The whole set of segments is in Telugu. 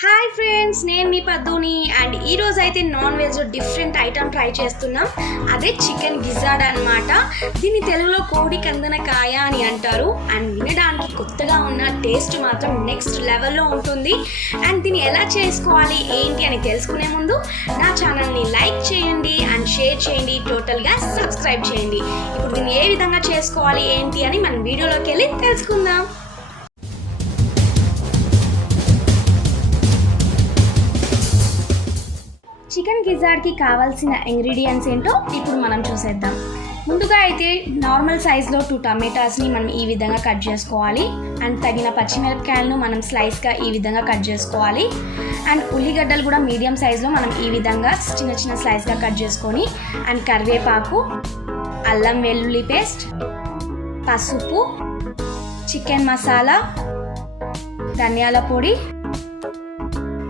హాయ్ ఫ్రెండ్స్, నేను మీ పద్దుని. అండ్ ఈరోజు అయితే non veg different item try చేస్తున్నాం. అదే చికెన్ గిజార్డ్ అనమాట. దీన్ని తెలుగులో కోడి కందనకాయ అని అంటారు. అండ్ వినడానికి కొత్తగా ఉన్న టేస్ట్ మాత్రం నెక్స్ట్ లెవెల్లో ఉంటుంది. అండ్ దీన్ని ఎలా చేసుకోవాలి ఏంటి అని తెలుసుకునే ముందు నా ఛానల్ని లైక్ చేయండి అండ్ షేర్ చేయండి, టోటల్గా సబ్స్క్రైబ్ చేయండి. ఇప్పుడు దీన్ని ఏ విధంగా చేసుకోవాలి ఏంటి అని మనం వీడియోలోకి వెళ్ళి తెలుసుకుందాం. చికెన్ గిజార్డ్కి కావాల్సిన ఇంగ్రీడియంట్స్ ఏంటో ఇప్పుడు మనం చూసేద్దాం. ముందుగా అయితే నార్మల్ సైజ్లో 2 టమాటాస్ని మనం ఈ విధంగా కట్ చేసుకోవాలి. అండ్ తగిన పచ్చిమిరపకాయలను మనం స్లైస్గా ఈ విధంగా కట్ చేసుకోవాలి. అండ్ ఉల్లిగడ్డలు కూడా మీడియం సైజులో మనం ఈ విధంగా చిన్న చిన్న స్లైస్గా కట్ చేసుకొని, అండ్ కరివేపాకు, అల్లం వెల్లుల్లి పేస్ట్, పసుపు, చికెన్ మసాలా, ధనియాల పొడి,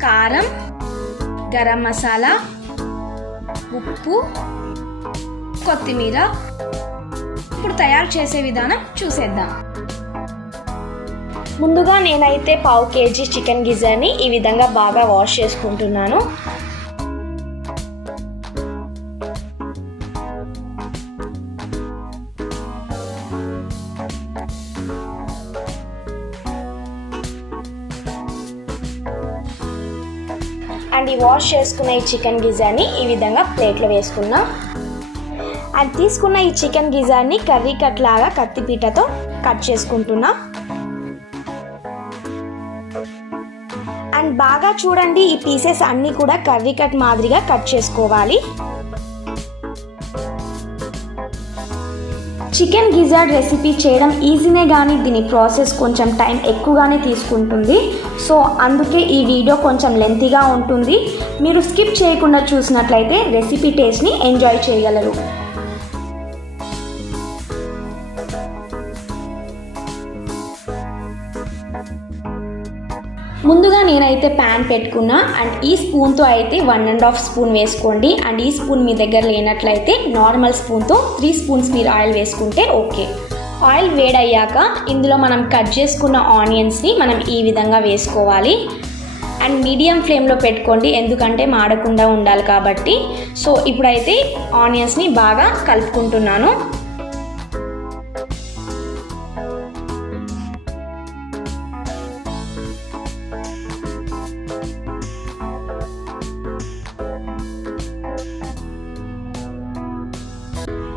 కారం, గరం మసాలా, ఉప్పు, కొత్తిమీర. ఇప్పుడు తయారు చేసే విధానం చూసేద్దాం. ముందుగా నేనైతే 1/2 kg చికెన్ గిజర్ని ఈ విధంగా బాగా వాష్ చేసుకుంటున్నాను. అండ్ ఈ వాష్ చేసుకున్న ఈ చికెన్ గిజార్ని ఈ విధంగా ప్లేట్లో వేసుకున్నా. అండ్ తీసుకున్న ఈ చికెన్ గిజార్ని కర్రీ కట్ లాగా కత్తిపీటతో కట్ చేసుకుంటున్నా. అండ్ బాగా చూడండి, ఈ పీసెస్ అన్నీ కూడా కర్రీ కట్ మాదిరిగా కట్ చేసుకోవాలి. చికెన్ గిజార్డ్ రెసిపీ చేయడం ఈజీనే, కానీ దీని ప్రాసెస్ కొంచెం టైం ఎక్కువగానే తీసుకుంటుంది. సో అందుకే ఈ వీడియో కొంచెం లెంతీగా ఉంటుంది. మీరు స్కిప్ చేయకుండా చూసినట్లయితే రెసిపీ టేస్ట్ని ఎంజాయ్ చేయగలరు. ముందుగా నేనైతే ప్యాన్ పెట్టుకున్నా. అండ్ ఈ స్పూన్తో అయితే 1.5 స్పూన్ వేసుకోండి. అండ్ ఈ స్పూన్ మీ దగ్గర లేనట్లయితే నార్మల్ స్పూన్తో 3 స్పూన్స్ మీరు ఆయిల్ వేసుకుంటే ఓకే. ఆయిల్ వేడయ్యాక ఇందులో మనం కట్ చేసుకున్న ఆనియన్స్ని మనం ఈ విధంగా వేసుకోవాలి. అండ్ మీడియం ఫ్లేమ్లో పెట్టుకోండి, ఎందుకంటే మాడకుండా ఉండాలి కాబట్టి. సో ఇప్పుడైతే ఆనియన్స్ని బాగా కలుపుకుంటున్నాను.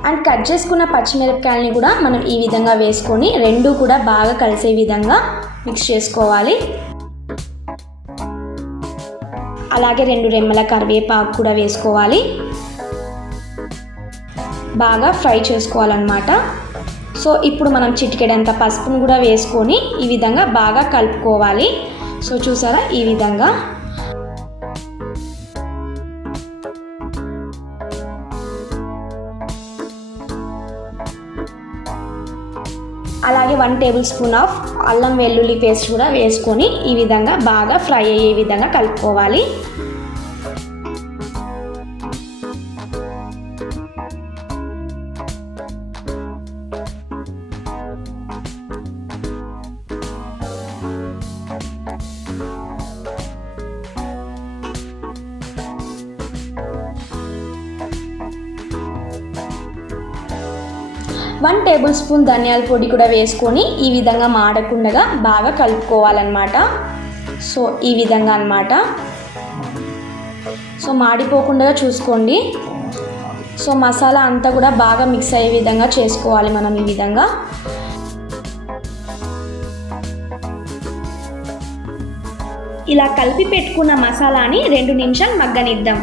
అండ్ కట్ చేసుకున్న పచ్చిమిరపకాయలని కూడా మనం ఈ విధంగా వేసుకొని రెండు కూడా బాగా కలిసే విధంగా మిక్స్ చేసుకోవాలి. అలాగే 2 రెమ్మల కరివేపాకు కూడా వేసుకోవాలి. బాగా ఫ్రై చేసుకోవాలన్నమాట. సో ఇప్పుడు మనం చిటికెడంత పసుపును కూడా వేసుకొని ఈ విధంగా బాగా కలుపుకోవాలి. సో చూసారా, ఈ విధంగా. అలాగే 1 టేబుల్ స్పూన్ ఆఫ్ అల్లం వెల్లుల్లి పేస్ట్ కూడా వేసుకొని ఈ విధంగా బాగా ఫ్రై అయ్యే విధంగా కలుపుకోవాలి. వన్ టేబుల్ స్పూన్ ధనియాల పొడి కూడా వేసుకొని ఈ విధంగా మాడకుండా బాగా కలుపుకోవాలన్నమాట. సో ఈ విధంగా అన్నమాట. సో మాడిపోకుండా చూసుకోండి. సో మసాలా అంతా కూడా బాగా మిక్స్ అయ్యే విధంగా చేసుకోవాలి మనం ఈ విధంగా. ఇలా కలిపి పెట్టుకున్న మసాలాని 2 నిమిషాలు మగ్గనిద్దాం.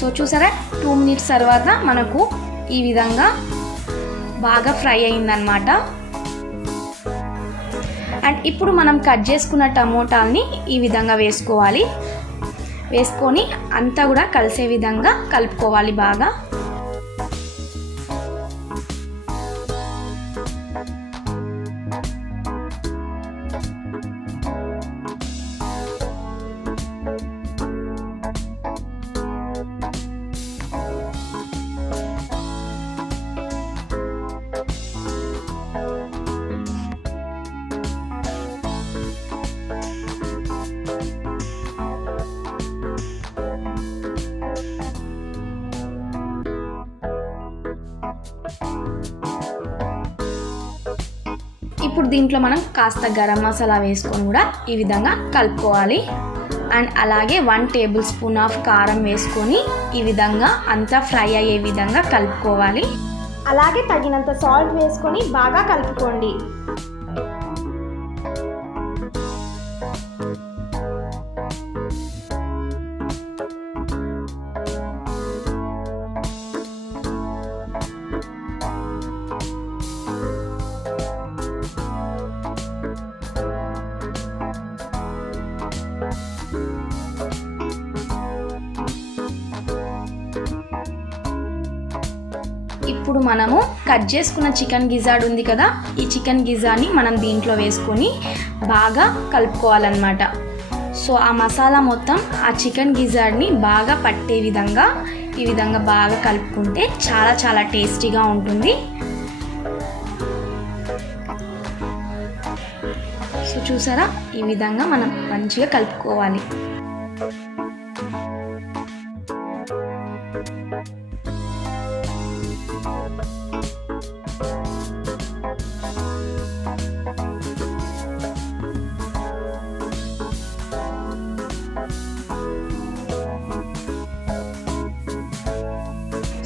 సో చూసారా, 2 మినిట్స్ తర్వాత మనకు ఈ విధంగా బాగా ఫ్రై అయిందనమాట. అండ్ ఇప్పుడు మనం కట్ చేసుకున్న టమోటాల్ని ఈ విధంగా వేసుకోవాలి. వేసుకొని అంతా కూడా కలిసే విధంగా కలుపుకోవాలి బాగా. ఇప్పుడు దీంట్లో మనం కాస్త గరం మసాలా వేసుకొని కూడా ఈ విధంగా కలుపుకోవాలి. అండ్ అలాగే 1 టేబుల్ స్పూన్ ఆఫ్ కారం వేసుకొని ఈ విధంగా అంతా ఫ్రై అయ్యే విధంగా కలుపుకోవాలి. అలాగే తగినంత సాల్ట్ వేసుకొని బాగా కలుపుకోండి. ఇప్పుడు మనము కట్ చేసుకున్న చికెన్ గిజార్డ్ ఉంది కదా, ఈ చికెన్ గిజార్డ్ని మనం దీంట్లో వేసుకొని బాగా కలుపుకోవాలన్నమాట. సో ఆ మసాలా మొత్తం ఆ చికెన్ గిజార్డ్ని బాగా పట్టే విధంగా ఈ విధంగా బాగా కలుపుకుంటే చాలా చాలా టేస్టీగా ఉంటుంది. సో చూసారా, ఈ విధంగా మనం మంచిగా కలుపుకోవాలి.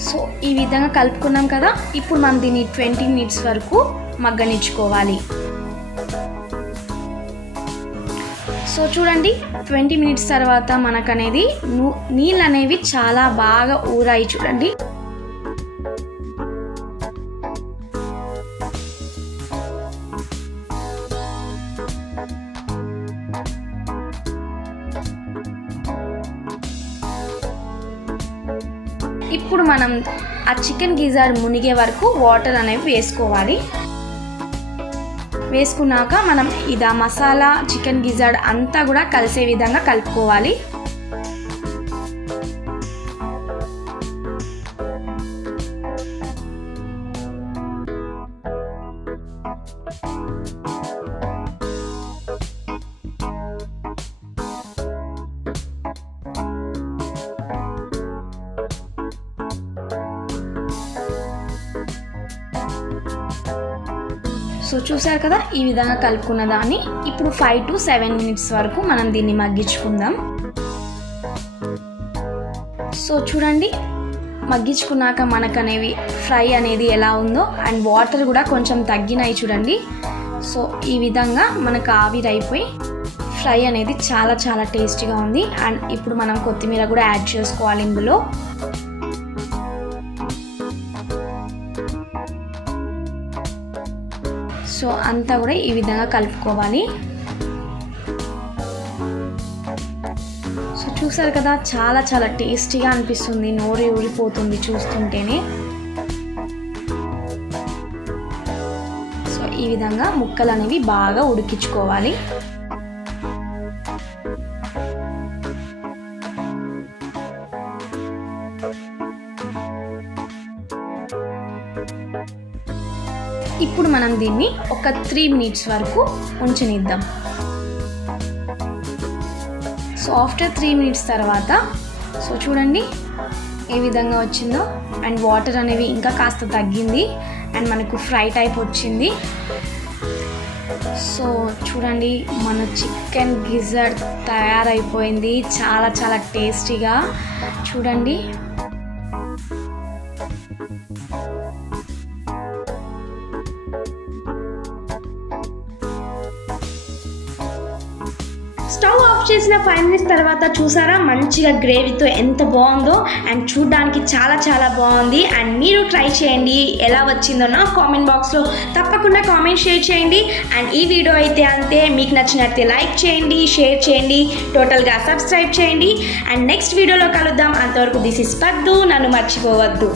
సో ఈ విధంగా కలుపుకున్నాం కదా, ఇప్పుడు మనం దీన్ని 20 మినిట్స్ వరకు మగ్గనిచ్చుకోవాలి. సో చూడండి, 20 మినిట్స్ తర్వాత మనకనేది నీళ్ళు అనేవి చాలా బాగా ఊరాయి చూడండి. ఇప్పుడు మనం ఆ చికెన్ గిజార్డ్ మునిగే వరకు వాటర్ అనేవి వేసుకోవాలి. వేసుకున్నాక మనం ఇది ఆ మసాలా చికెన్ గిజార్డ్ అంతా కూడా కలిసే విధంగా కలుపుకోవాలి. సో చూసారు కదా, ఈ విధంగా కలుపుకున్న దాన్ని ఇప్పుడు 5 to 7 మినిట్స్ వరకు మనం దీన్ని మగ్గించుకుందాం. సో చూడండి, మగ్గించుకున్నాక మనకనేవి ఫ్రై అనేది ఎలా ఉందో అండ్ వాటర్ కూడా కొంచెం తగ్గినాయి చూడండి. సో ఈ విధంగా మనకు ఆవిరైపోయి ఫ్రై అనేది చాలా చాలా టేస్టీగా ఉంది. అండ్ ఇప్పుడు మనం కొత్తిమీర కూడా యాడ్ చేసుకోవాలి ఇందులో. సో అంతా కూడా ఈ విధంగా కలుపుకోవాలి. సో చూసారు కదా, చాలా చాలా టేస్టీగా అనిపిస్తుంది, నోరు ఊరిపోతుంది చూస్తుంటేనే. సో ఈ విధంగా ముక్కలు అనేవి బాగా ఉడికించుకోవాలి. ఇప్పుడు మనం దీన్ని ఒక 3 మినిట్స్ వరకు ఉంచనిద్దాం. సో ఆఫ్టర్ 3 మినిట్స్ తర్వాత సో చూడండి ఏ విధంగా వచ్చిందో. అండ్ వాటర్ అనేవి ఇంకా కాస్త తగ్గింది అండ్ మనకు ఫ్రై టైప్ వచ్చింది. సో చూడండి, మన చికెన్ గిజార్డ్ తయారైపోయింది, చాలా చాలా టేస్టీగా. చూడండి, స్టవ్ ఆఫ్ చేసిన 5 మినిట్స్ తర్వాత చూసారా మంచిగా గ్రేవీతో ఎంత బాగుందో. అండ్ చూడడానికి చాలా చాలా బాగుంది. అండ్ మీరు ట్రై చేయండి, ఎలా వచ్చిందో నా కామెంట్ బాక్స్లో తప్పకుండా కామెంట్ షేర్ చేయండి. అండ్ ఈ వీడియో అయితే అంతే, మీకు నచ్చినట్లయితే లైక్ చేయండి, షేర్ చేయండి, టోటల్గా సబ్స్క్రైబ్ చేయండి. అండ్ నెక్స్ట్ వీడియోలో కలుద్దాం. అంతవరకు దిస్ ఇస్ పద్దు, నన్ను మర్చిపోవద్దు.